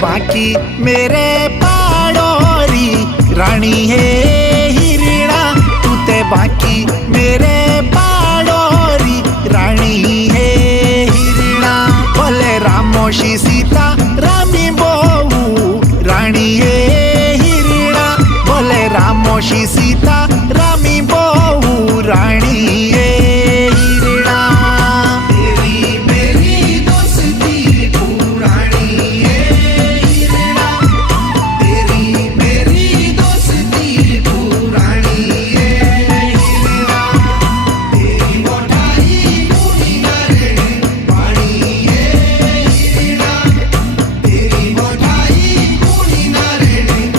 बाकी मेरे पाड़ोरी रानी है हिरणा, तू ते बाकी मेरे पाड़ोरी रानी है हिरणा। बोले रामोशी सीता रामी बहु रानी है हिरणा, बोले रामोशी सीता